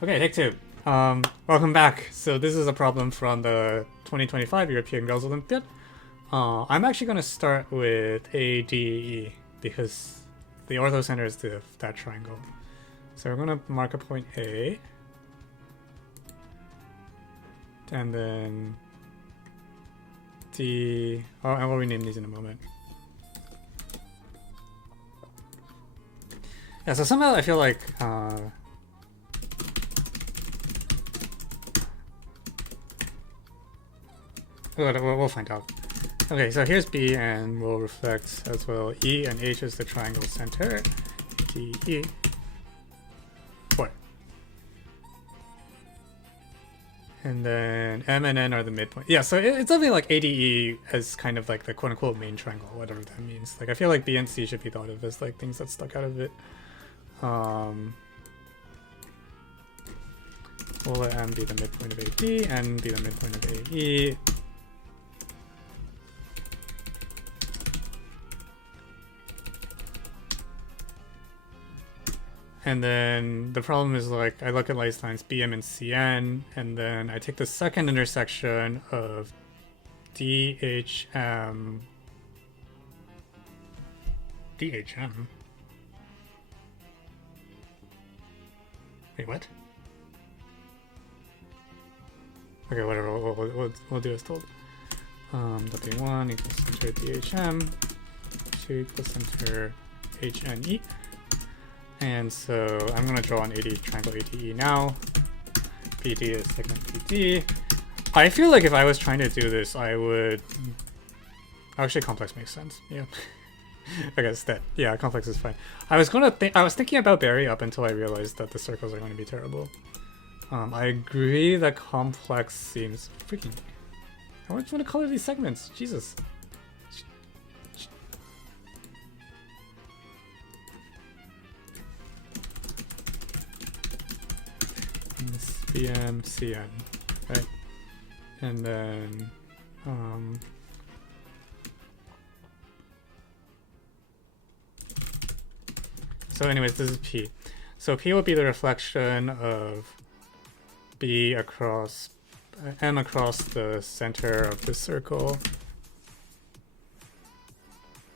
Okay, take two. Welcome back. So this is a problem from the 2025 European Girls Olympiad. I'm actually going to start with ADE because the orthocenter is that triangle. So we're going to mark a point A. And then D. Oh, and we'll rename these in a moment. Yeah, so somehow I feel like we'll find out. Okay, so here's B, and we'll reflect as well E, and H is the triangle center. D, E. What? And then M and N are the midpoint. Yeah, so it's something like ADE as kind of like the quote-unquote main triangle, whatever that means. Like, I feel like B and C should be thought of as like things that stuck out of it. We'll let M be the midpoint of AD, N be the midpoint of AE. And then the problem is, like, I look at light lines BM and CN, and then I take the second intersection of DHM. DHM? Wait, what? Okay, whatever, we'll do as told. W1 equals center DHM, 2 equals center HNE. And so I'm going to draw an AD triangle ADE now. PD is segment PD. I feel like if I was trying to do this, I would... Actually, complex makes sense. Yeah. I guess that, yeah, complex is fine. I was thinking about Barry up until I realized that the circles are going to be terrible. I agree that complex seems freaking... I just want to color these segments. Jesus. BM, CN, right? And then, so anyways, this is P. So P will be the reflection of B across, M across the center of the circle.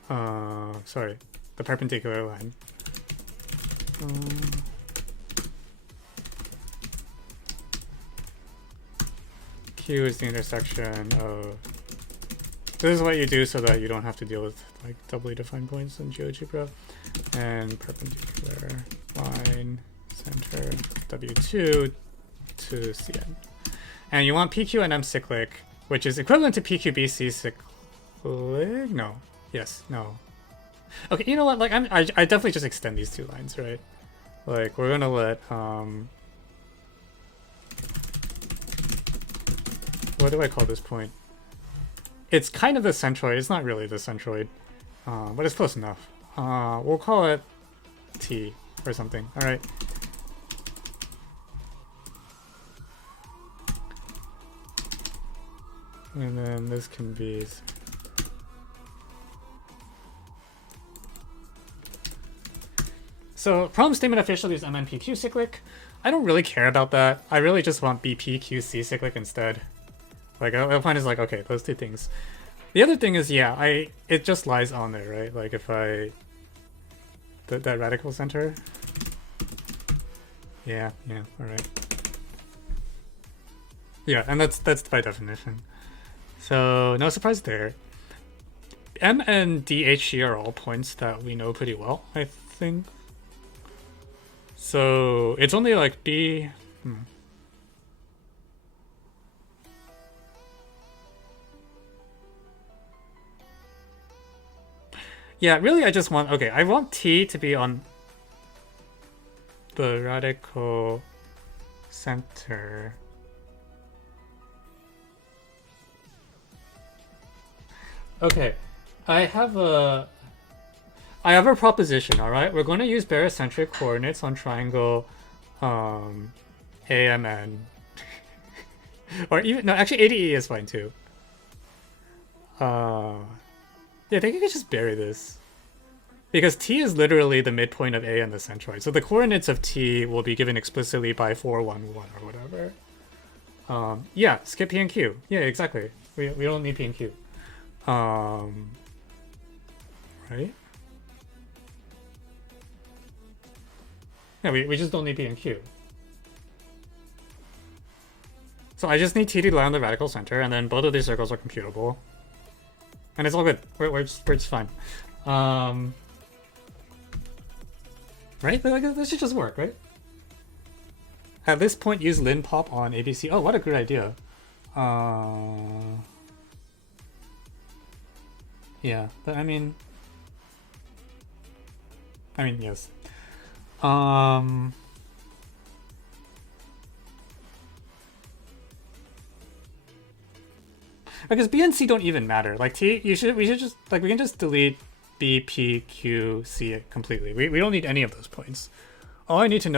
Sorry, the perpendicular line. Q is the intersection of... This is what you do so that you don't have to deal with like doubly defined points in GeoGebra. And perpendicular line center W2 to CN. And you want PQ and M cyclic, which is equivalent to PQBC cyclic. No. Yes. No. Okay. You know what? Like I definitely just extend these two lines, right? Like we're gonna let what do I call this point? It's kind of the centroid. It's not really the centroid, but it's close enough. We'll call it T or something. All right. And then this can be... So problem statement officially is MNPQ cyclic. I don't really care about that. I really just want BPQC cyclic instead. Like, the point is like, okay, those two things. The other thing is, yeah, it just lies on there, right? Like, if I... that radical center? Yeah, alright. Yeah, and that's by definition. So, no surprise there. M and DH are all points that we know pretty well, I think. So, it's only like B... Yeah, really I just want... Okay, I want T to be on the radical center. Okay, I have a proposition, alright? We're going to use barycentric coordinates on triangle AMN. Or even... No, actually ADE is fine too. Yeah, I think I could just bury this. Because t is literally the midpoint of A and the centroid. So the coordinates of t will be given explicitly by 4, 1, 1 or whatever. Yeah, skip P and Q. Yeah, exactly. We don't need P and Q. Right? Yeah, we just don't need P and Q. So I just need T to lie on the radical center, and then both of these circles are computable. And it's all good. We're just fine. Right? Like, this should just work, right? At this point, use lin pop on ABC. Oh, what a good idea. Yeah, but I mean, yes. Because B and C don't even matter. Like we should just, like, we can just delete B, P, Q, C completely. We don't need any of those points. All I need to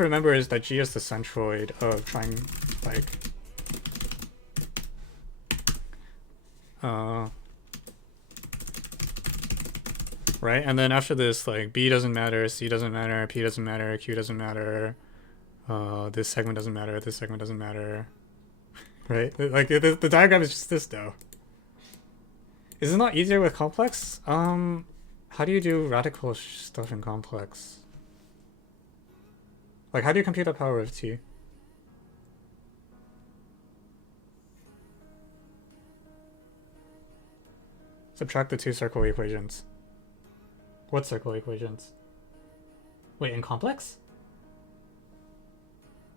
remember is that G is the centroid of like right? And then after this, like, B doesn't matter, C doesn't matter, P doesn't matter, Q doesn't matter, this segment doesn't matter, this segment doesn't matter. Right? Like, the diagram is just this, though. Is it not easier with complex? How do you do radical stuff in complex? Like, how do you compute the power of t? Subtract the two circle equations. What circle equations? Wait, in complex?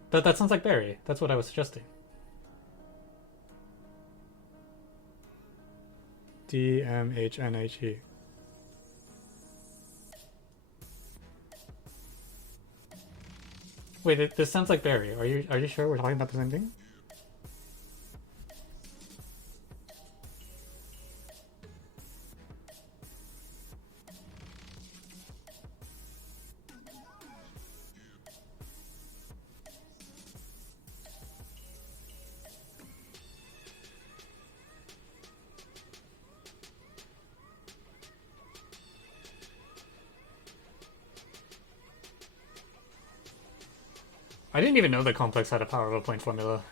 That sounds like Bary. That's what I was suggesting. D, M, H, N, H, E. Wait, this sounds like Bary. Are you sure we're talking about the same thing? I didn't even know the complex had a power of a point formula.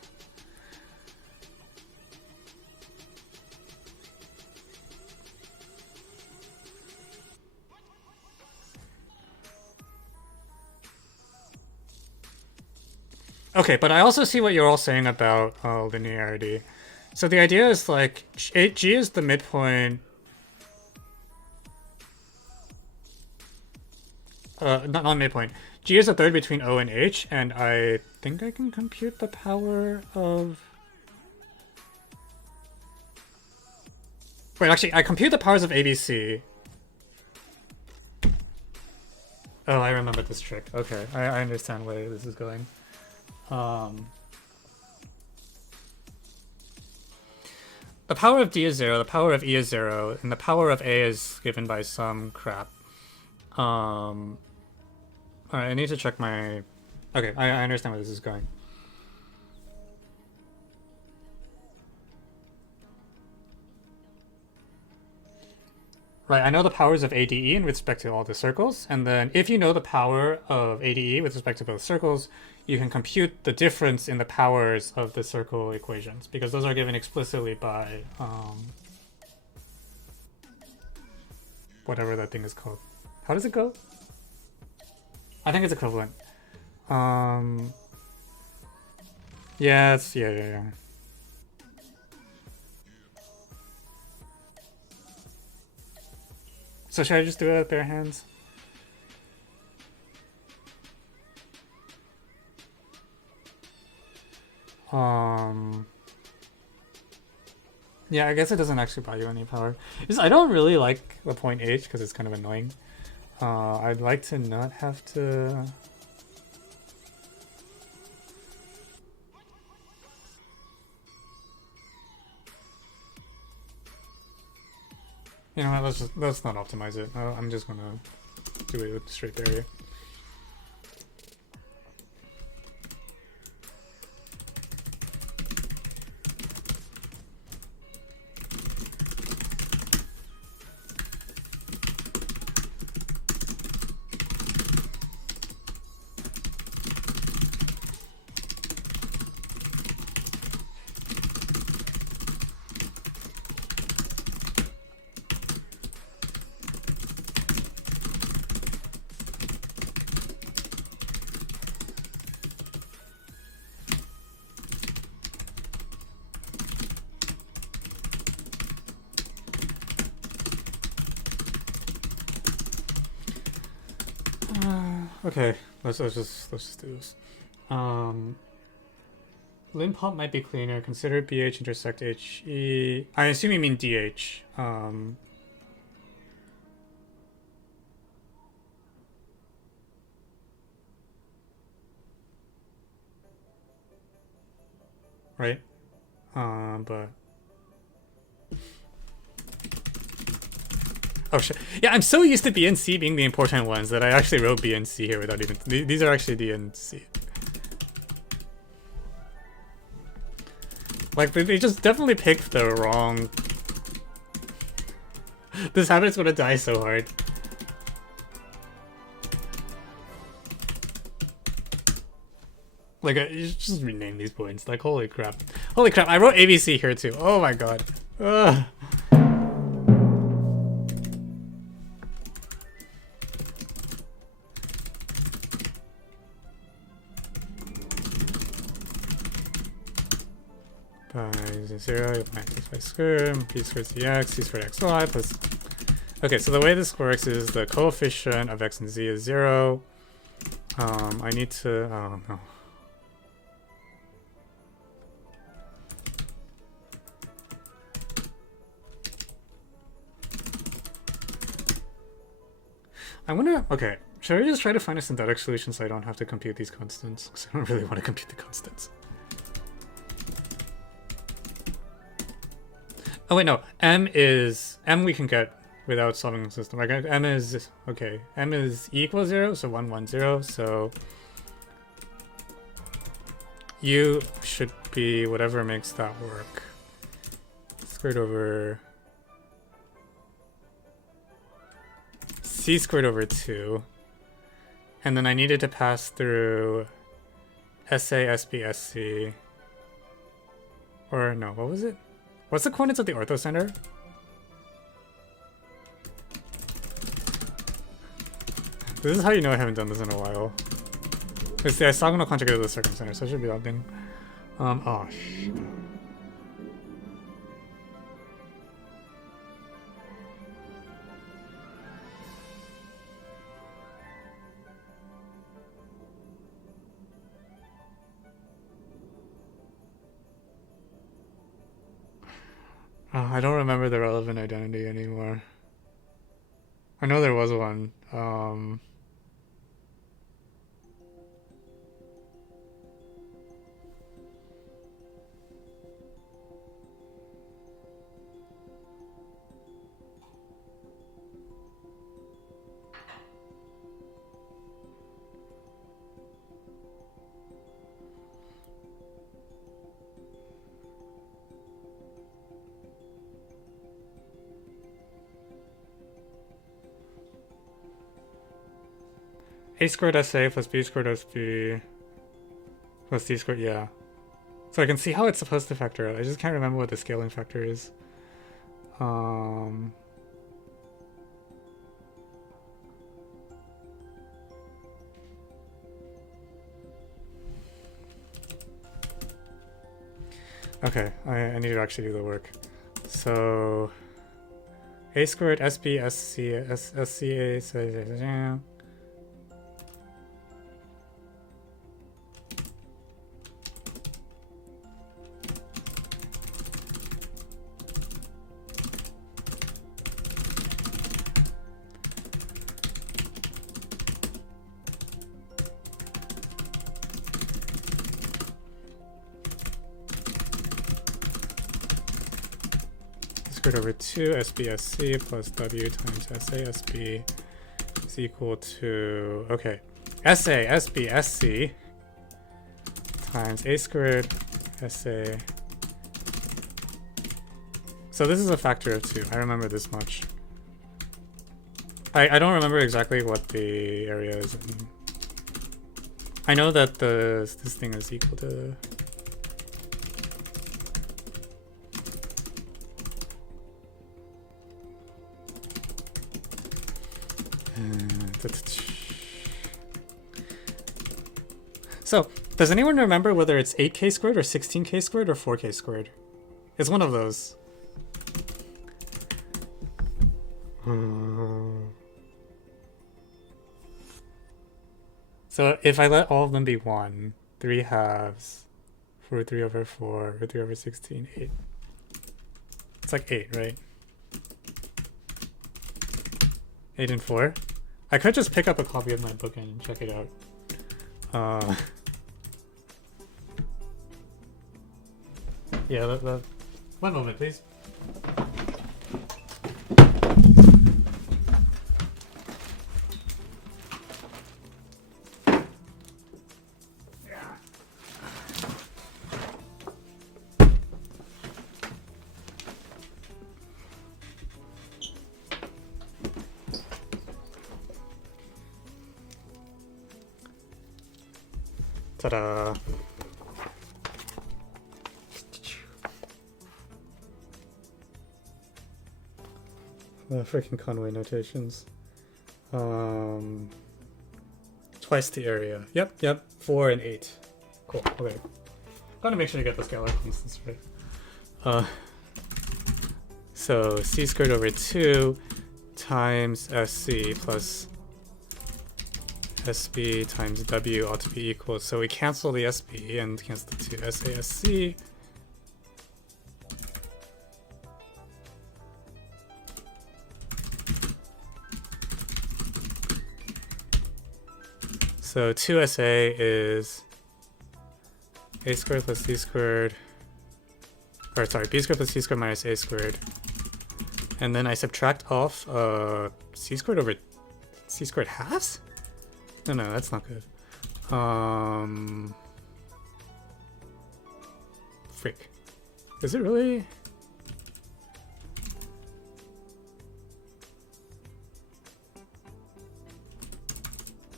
Okay, but I also see what you're all saying about linearity. So the idea is, like, G is the midpoint. Not midpoint. G is a third between O and H, and I think I can compute the power of... Wait, actually, I compute the powers of ABC. Oh, I remember this trick. Okay, I understand where this is going. The power of D is 0, the power of E is 0, and the power of A is given by some crap. Alright, I need to check my... Okay, I understand where this is going. Right, I know the powers of ADE in respect to all the circles, and then if you know the power of ADE with respect to both circles, you can compute the difference in the powers of the circle equations, because those are given explicitly by whatever that thing is called. How does it go? I think it's equivalent. Yeah, it's yeah. So should I just do it with bare hands? Yeah, I guess it doesn't actually buy you any power. I don't really like the point H because it's kind of annoying. I'd like to not have to... You know what, let's not optimize it. I'm just gonna do it with straight barrier. Okay, let's just do this. Lim pop might be cleaner. Consider BH intersect HE. I assume you mean DH. Right? But oh shit. Yeah, I'm so used to B and C being the important ones that I actually wrote B and C here without even. These are actually D and C. Like, they just definitely picked the wrong. This habit's gonna die so hard. Like, you should just rename these points. Like, holy crap. Holy crap, I wrote ABC here too. Oh my god. Ugh. By 0, you minus x by square, b squared cx, c squared xy plus. Okay, so the way this works is the coefficient of x and z is 0. I need to. Oh no. I wonder. Okay, should I just try to find a synthetic solution so I don't have to compute these constants? Because I don't really want to compute the constants. Oh wait, no. M we can get without solving the system. Like M is okay. M is E equals 0, so 1, 1, 0. So U should be whatever makes that work. Squared over C squared over 2. And then I needed to pass through SA, SB, SC. Or no, what was it? What's the coordinates of the orthocenter? This is how you know I haven't done this in a while. It's the isogonal conjugate of the circumcenter, so it should be that thing. Oh, shit. I don't remember the relevant identity anymore. I know there was one. A squared SA plus B squared SB plus D squared, yeah. So I can see how it's supposed to factor out. I just can't remember what the scaling factor is. Okay, I need to actually do the work. So A squared SB SC SCA. Over 2 SBSC plus W times SASB is equal to, okay, SASBSC times A squared SA. So this is a factor of 2. I remember this much. I don't remember exactly what the area is. I know that this thing is equal to. So, does anyone remember whether it's 8k squared or 16k squared or 4k squared? It's one of those. So if I let all of them be 1, 3 halves, root 3 over 4, root 3 over 16, 8. It's like 8, right? 8 and 4. I could just pick up a copy of my book and check it out. Yeah, one moment, please. Ta-da! The freaking Conway notations. Twice the area. Yep. 4 and 8. Cool. Okay. Gotta make sure to get the scalar constants right. So c squared over 2 times sc plus SB times W ought to be equal. So we cancel the SB and cancel the 2 SASC. So 2SA is A squared plus C squared, or sorry, B squared plus C squared minus A squared. And then I subtract off C squared over C squared halves? No, that's not good. Frick. Is it really?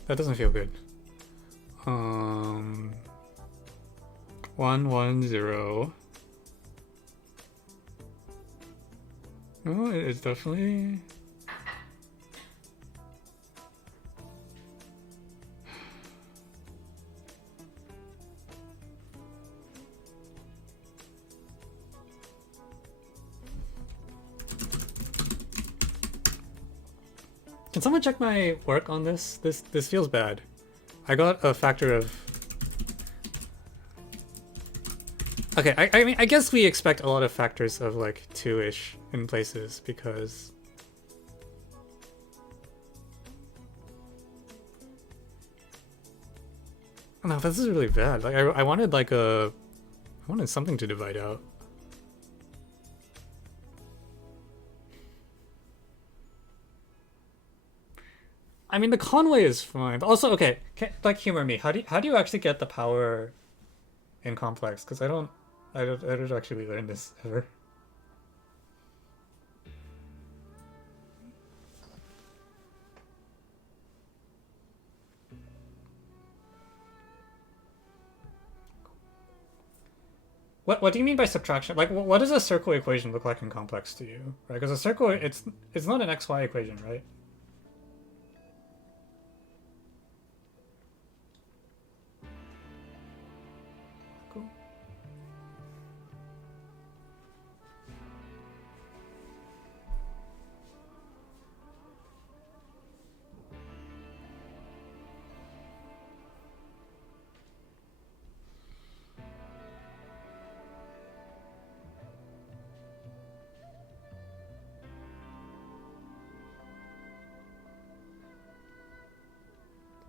That doesn't feel good. 1 1 0. No, it's definitely. Can someone check my work on this? This feels bad. I got a factor of... Okay, I mean, I guess we expect a lot of factors of like 2-ish in places because... No, this is really bad. Like I wanted like I wanted something to divide out. I mean, the Conway is fine, but also, okay, like humor me. How do you actually get the power in complex? Because I don't actually learn this ever. What do you mean by subtraction? Like, what does a circle equation look like in complex to you? Right? Because a circle, it's not an XY equation, right?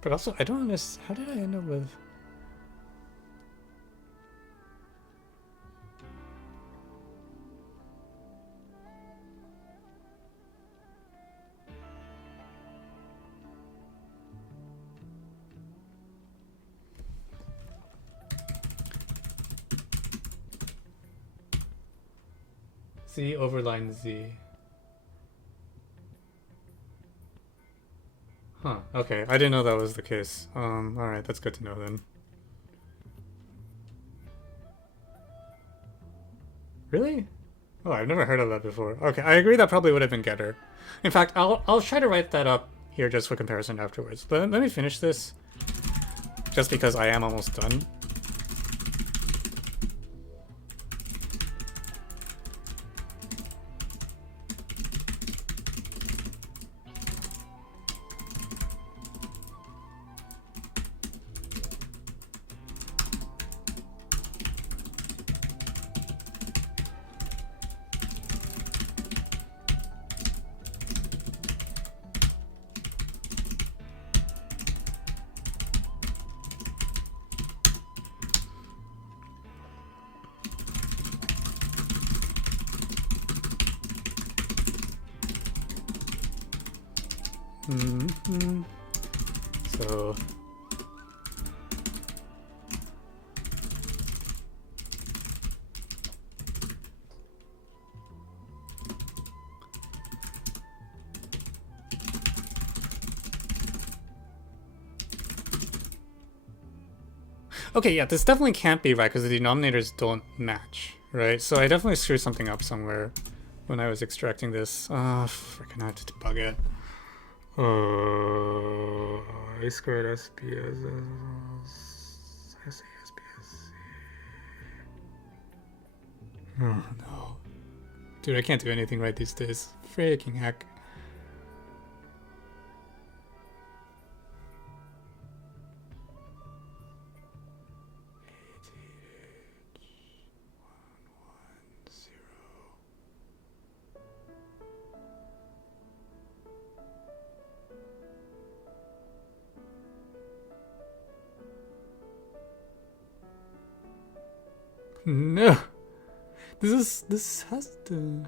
But also, I don't understand. How did I end up with... Z over line Z. Huh, okay. I didn't know that was the case. Alright, that's good to know then. Really? Oh, I've never heard of that before. Okay, I agree that probably would have been getter. In fact, I'll try to write that up here just for comparison afterwards. But let me finish this, just because I am almost done. So okay, yeah, this definitely can't be right because the denominators don't match, right? So I definitely screwed something up somewhere when I was extracting this. Freaking, I have to debug it. A squared SBS. Oh no. Dude, I can't do anything right these days. Freaking heck. No. This has to.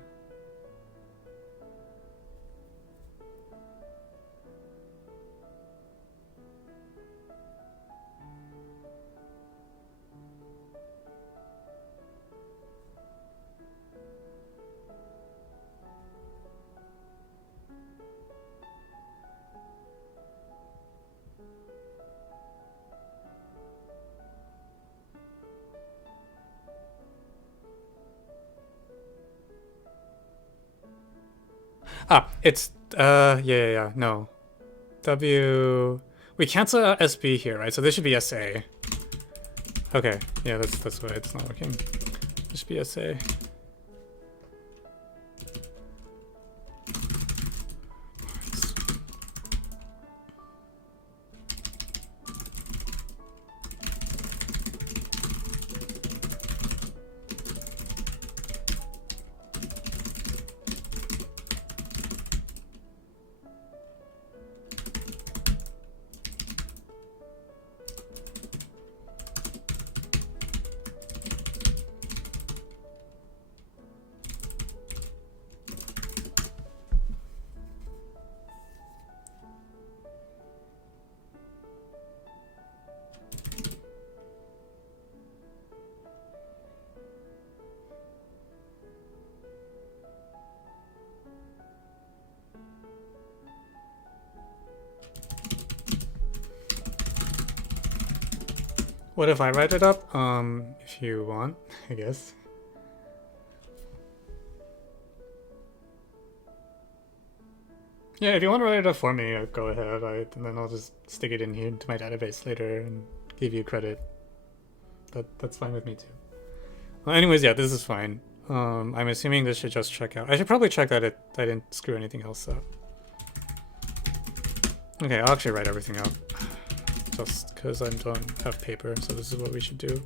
It's yeah, no. We cancel out SB here, right? So this should be SA. Okay, yeah, that's why it's not working. It should be SA. What if I write it up? If you want, I guess. Yeah, if you want to write it up for me, go ahead, right? And then I'll just stick it in here into my database later and give you credit. That's fine with me too. Well, anyways, yeah, this is fine. I'm assuming this should just check out. I should probably check that I didn't screw anything else up. Okay, I'll actually write everything out. Just because I don't have paper, so this is what we should do.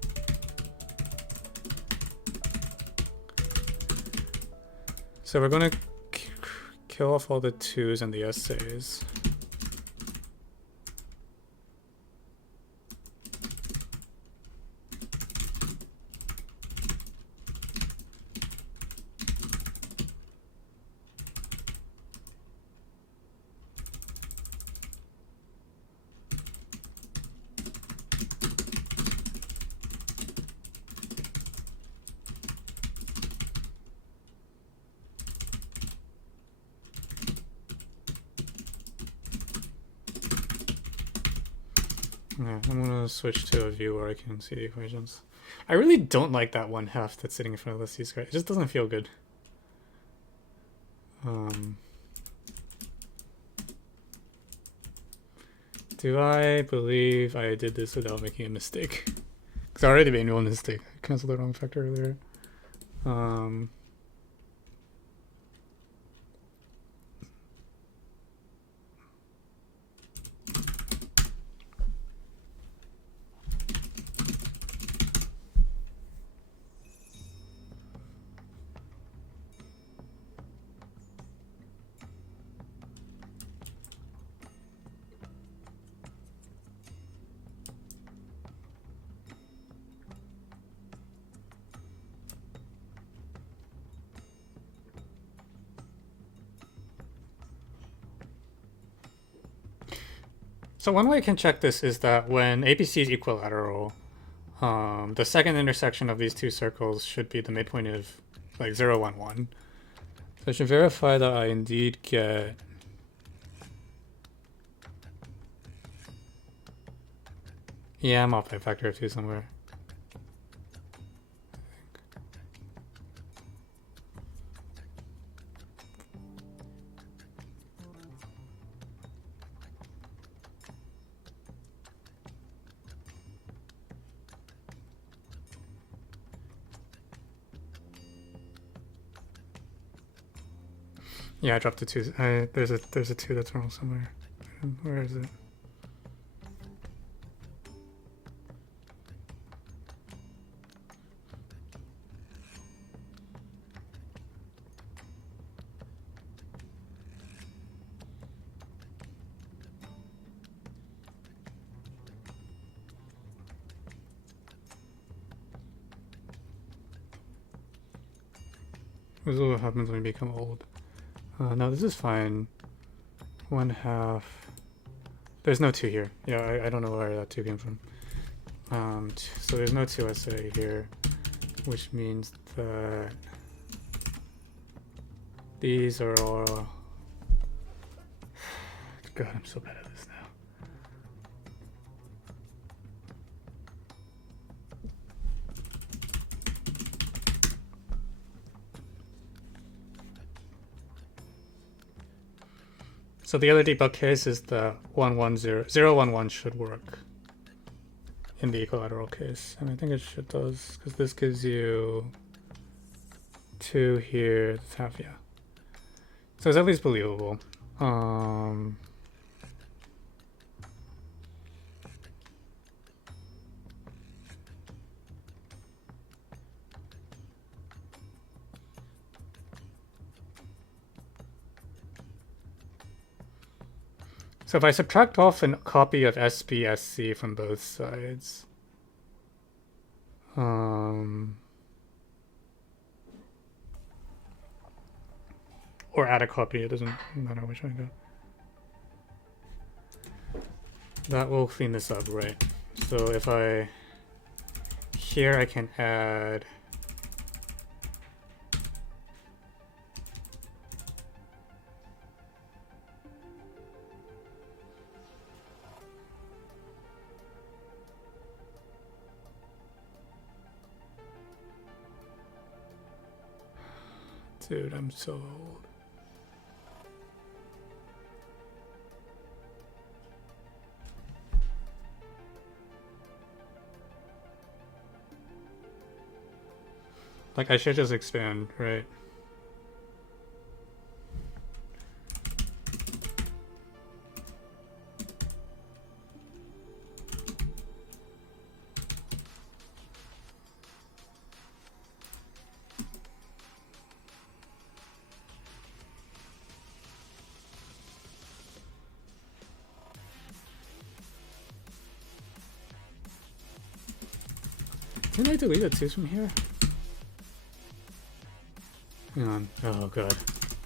So we're going to kill off all the 2s and the essays. Yeah, I'm gonna switch to a view where I can see the equations. I really don't like that one half that's sitting in front of the c-squared. It just doesn't feel good. Do I believe I did this without making a mistake? Because I already made one mistake. I canceled the wrong factor earlier. So one way I can check this is that when APC is equilateral, the second intersection of these two circles should be the midpoint of like 0, 1, 1. So I should verify that I indeed get I'm off by a factor of 2 somewhere. Yeah, I dropped a 2. There's a 2 that's wrong somewhere. Where is it? This is what happens when you become old. No, this is fine. 1/2. There's no 2 here. Yeah, I don't know where that 2 came from. So there's no 2 SA here, which means that these are all... God, I'm so bad at this now. So the other debug case is the 1, 1, 0. 0, 1, 1 should work in the equilateral case. And I think it should does, because this gives you 2 here, it's half, yeah. So it's at least believable. So if I subtract off a copy of SBSC from both sides, or add a copy, it doesn't matter which way I go. That will clean this up, right? So if here I can add dude, I'm so old. Like, I should just expand, right? Can I delete the 2s from here? Hang on. Oh god.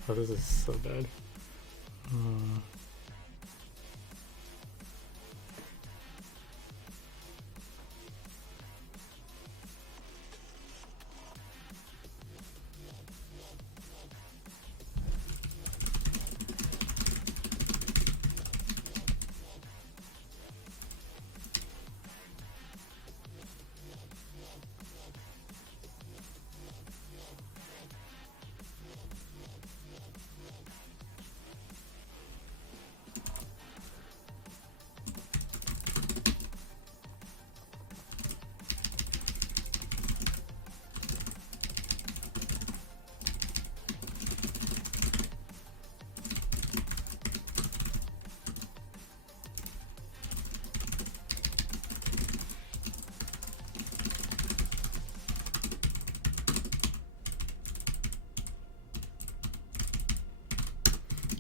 Oh, this is so bad.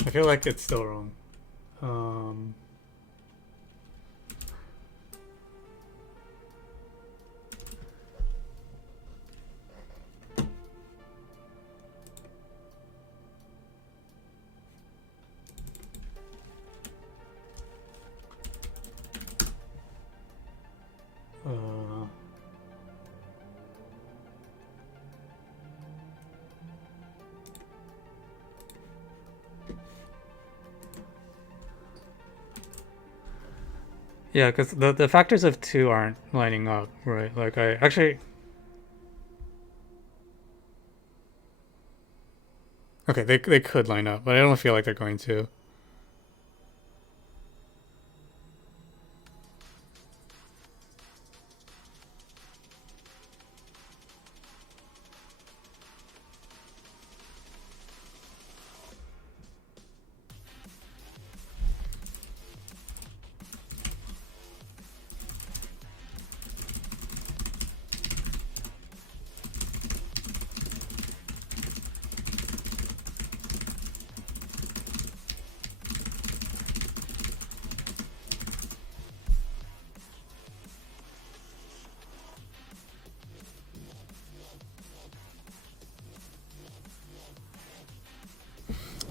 I feel like it's still wrong. Yeah, because the factors of 2 aren't lining up, right? Like I actually... Okay, they could line up, but I don't feel like they're going to.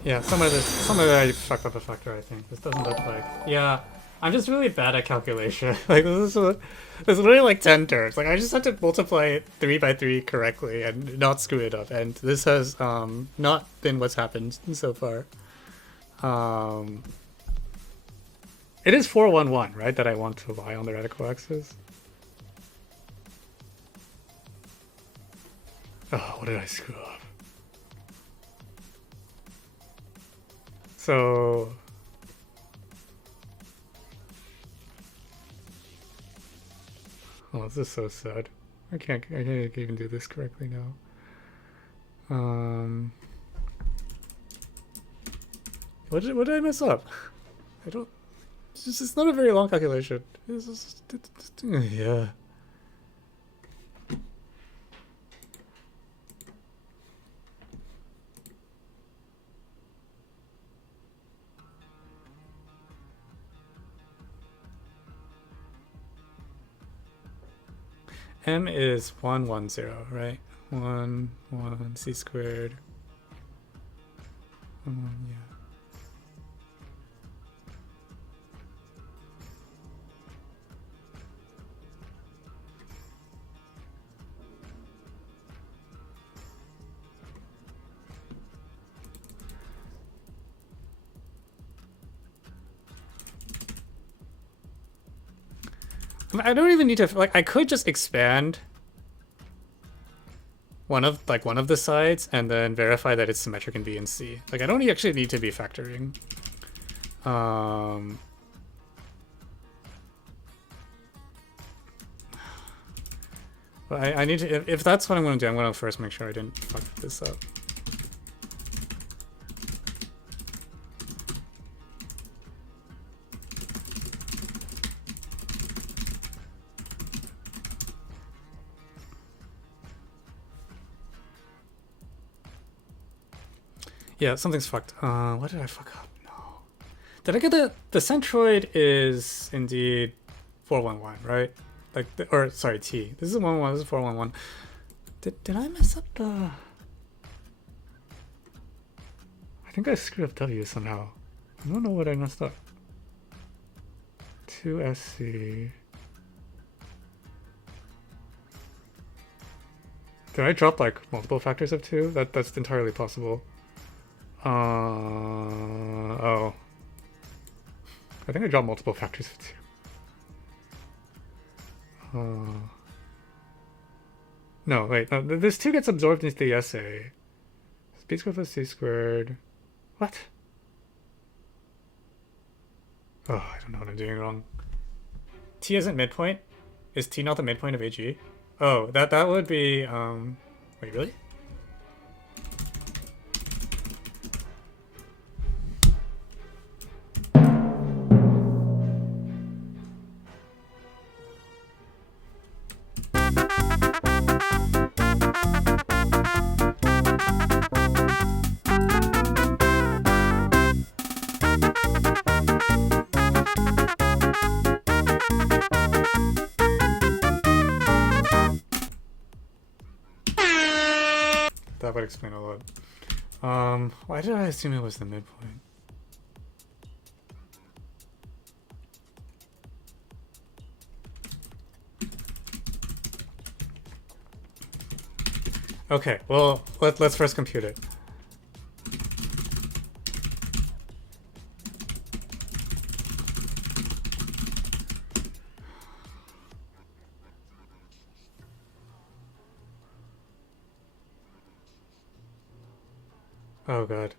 Yeah, some of it I fucked up a factor, I think. This doesn't look like... Yeah, I'm just really bad at calculation. Like, this is literally like 10 terms. Like, I just have to multiply 3 by 3 correctly and not screw it up. And this has not been what's happened so far. It is 411, right, that I want to lie on the radical axis. Oh, what did I screw up? So... Oh, this is so sad. I can't even do this correctly now. What did I mess up? I don't... It's not a very long calculation. It's just, yeah. M is 110, right? 1 c squared. Yeah. I don't even need to, like, I could just expand one of the sides and then verify that it's symmetric in B and C. Like, I don't actually need to be factoring. But I need to, if that's what I'm going to do, I'm going to first make sure I didn't fuck this up. Yeah, something's fucked. What did I fuck up? No. Did I get the centroid is indeed 411, right? Like, or sorry, T. This is 111, this is 411. Did I mess up the... I think I screwed up W somehow. I don't know what I messed up. 2SC. Did I drop like multiple factors of 2? That's entirely possible. Oh. I think I dropped multiple factors of 2. No, wait. No, this 2 gets absorbed into the essay. B squared plus C squared. What? Oh, I don't know what I'm doing wrong. T isn't midpoint? Is T not the midpoint of AG? Oh, that would be, wait, really? That would explain a lot. Why did I assume it was the midpoint? Okay, well, let's first compute it. Oh god.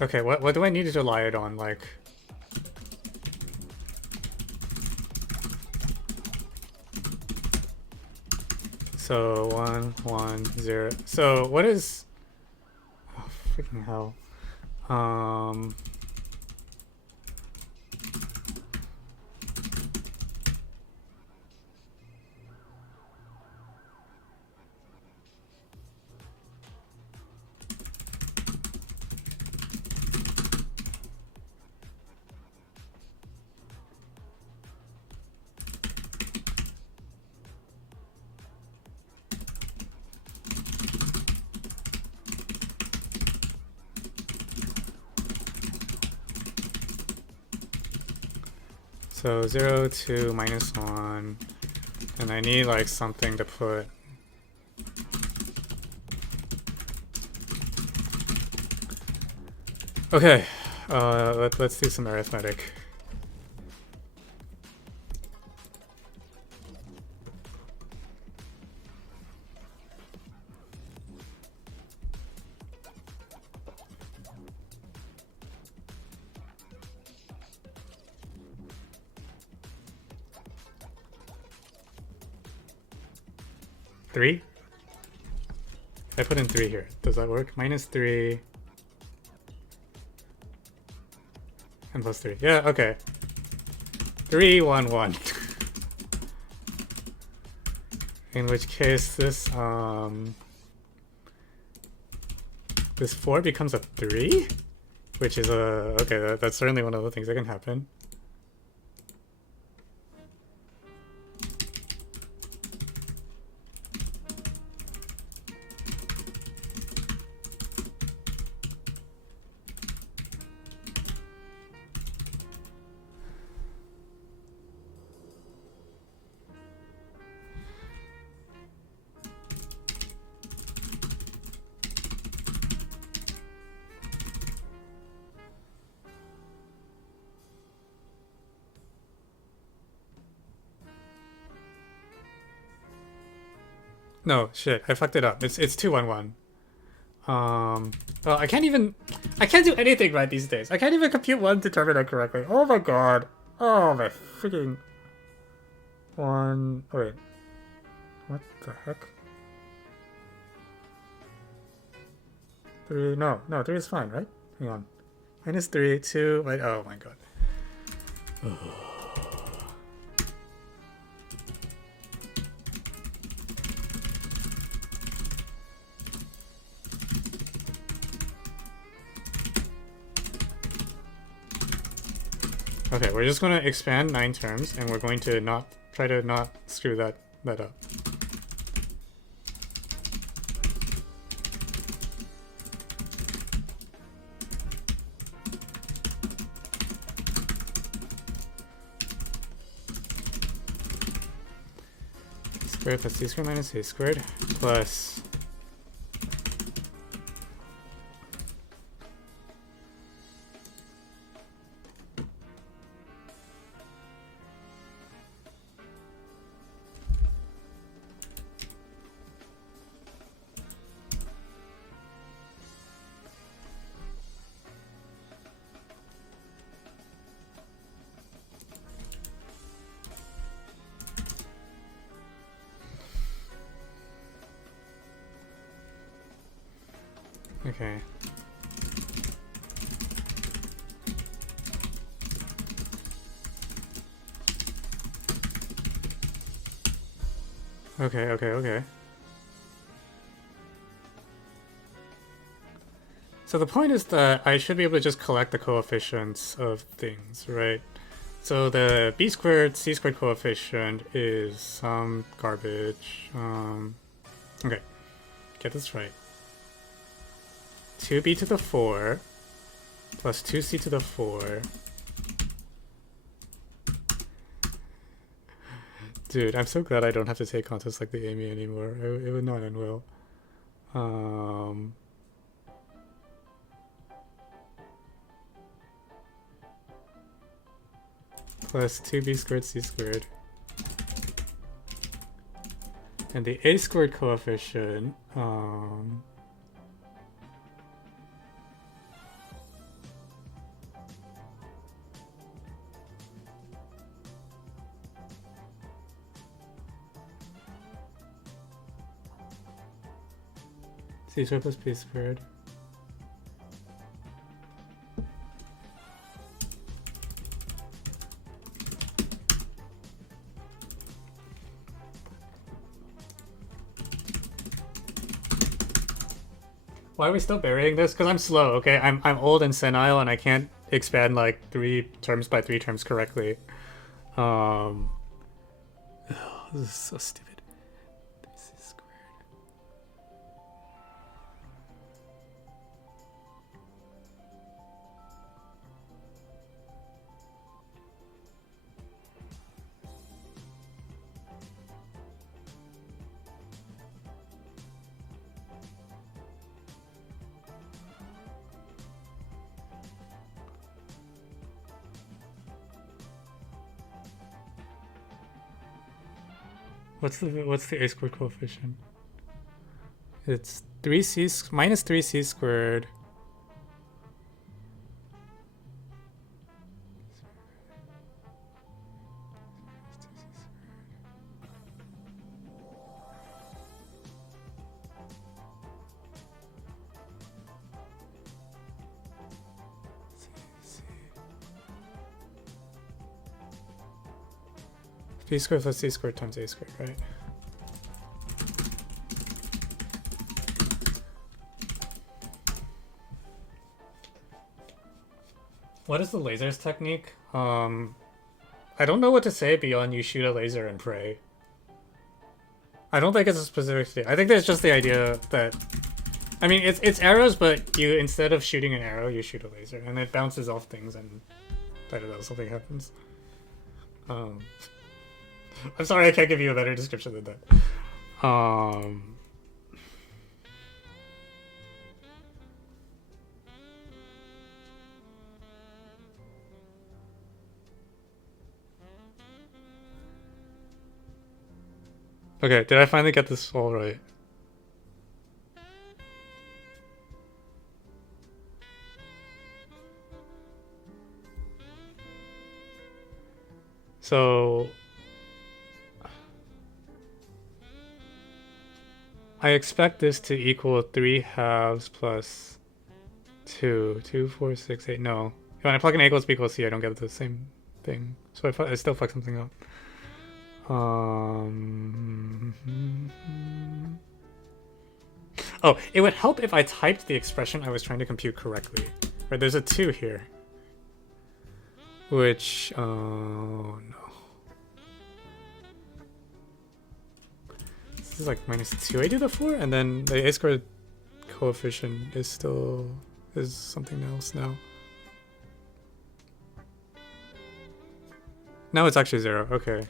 Okay, what do I need to rely it on? Like, so 1, 1, 0. So what is? Oh, freaking hell. So 0, 2, -1, and I need like something to put. Okay, let's do some arithmetic. Three? I put in 3 here. Does that work? -3 and +3. Yeah, okay. 3, 1, 1. In which case this 4 becomes a 3? Which is a... okay, that's certainly one of the things that can happen. No, shit, I fucked it up. It's 2, 1, 1. Well, I can't do anything right these days. I can't even compute one determinant correctly. Oh my god. Oh my freaking... 1... oh wait. What the heck? 3... no, 3 is fine, right? Hang on. -3, 2... wait, oh my god. Okay, we're just going to expand 9 terms, and we're going to try to not screw that up. Squared plus c squared minus a squared plus... okay. Okay. So the point is that I should be able to just collect the coefficients of things, right? So the b squared c squared coefficient is some garbage. Okay, get this right. 2b to the 4 plus 2c to the 4. Dude, I'm so glad I don't have to take contests like the Amy anymore. It would not end well. Plus 2b squared c squared. And the a squared coefficient, c squared plus p squared. Why are we still burying this? Because I'm slow, okay? I'm old and senile and I can't expand like 3 terms by 3 terms correctly. Oh, this is so stupid. This is squared. What's the a squared coefficient? It's 3c minus 3c squared. B squared plus c squared times a squared, right? What is the lasers technique? I don't know what to say beyond you shoot a laser and pray. I don't think it's a specific thing. I think there's just the idea that, I mean, it's arrows, but you, instead of shooting an arrow, you shoot a laser, and it bounces off things, and I don't know, something happens. I'm sorry, I can't give you a better description than that. Okay, did I finally get this all right? So I expect this to equal 3 halves plus 2. 2, 4, 6, 8. No. When I plug in A equals B equals C, I don't get the same thing. So I still fuck something up. Oh, it would help if I typed the expression I was trying to compute correctly. Right, there's a 2 here. Which, oh no. This is like minus 2a to the 4, and then the a squared coefficient is still, is something else now. Now it's actually 0, okay.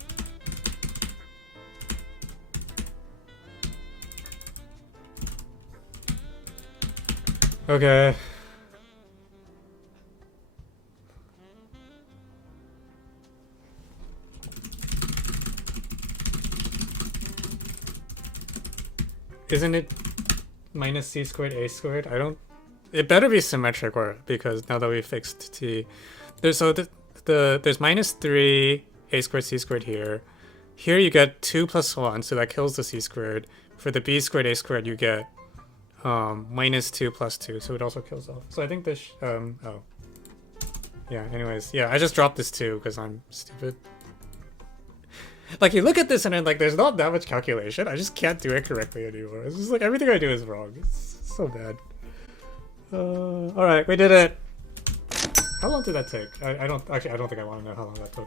Okay. Isn't it minus c squared a squared? I don't. It better be symmetric, or because now that we fixed t, there's there's minus 3 a squared c squared here. Here you get 2 plus 1, so that kills the c squared. For the b squared a squared, you get minus 2 plus 2, so it also kills off. So I think this. Oh. Yeah. Anyways, yeah. I just dropped this too because I'm stupid. Like, you look at this and then, like, there's not that much calculation. I just can't do it correctly anymore. It's just like everything I do is wrong. It's so bad. Alright, we did it. How long did that take? I don't think I want to know how long that took.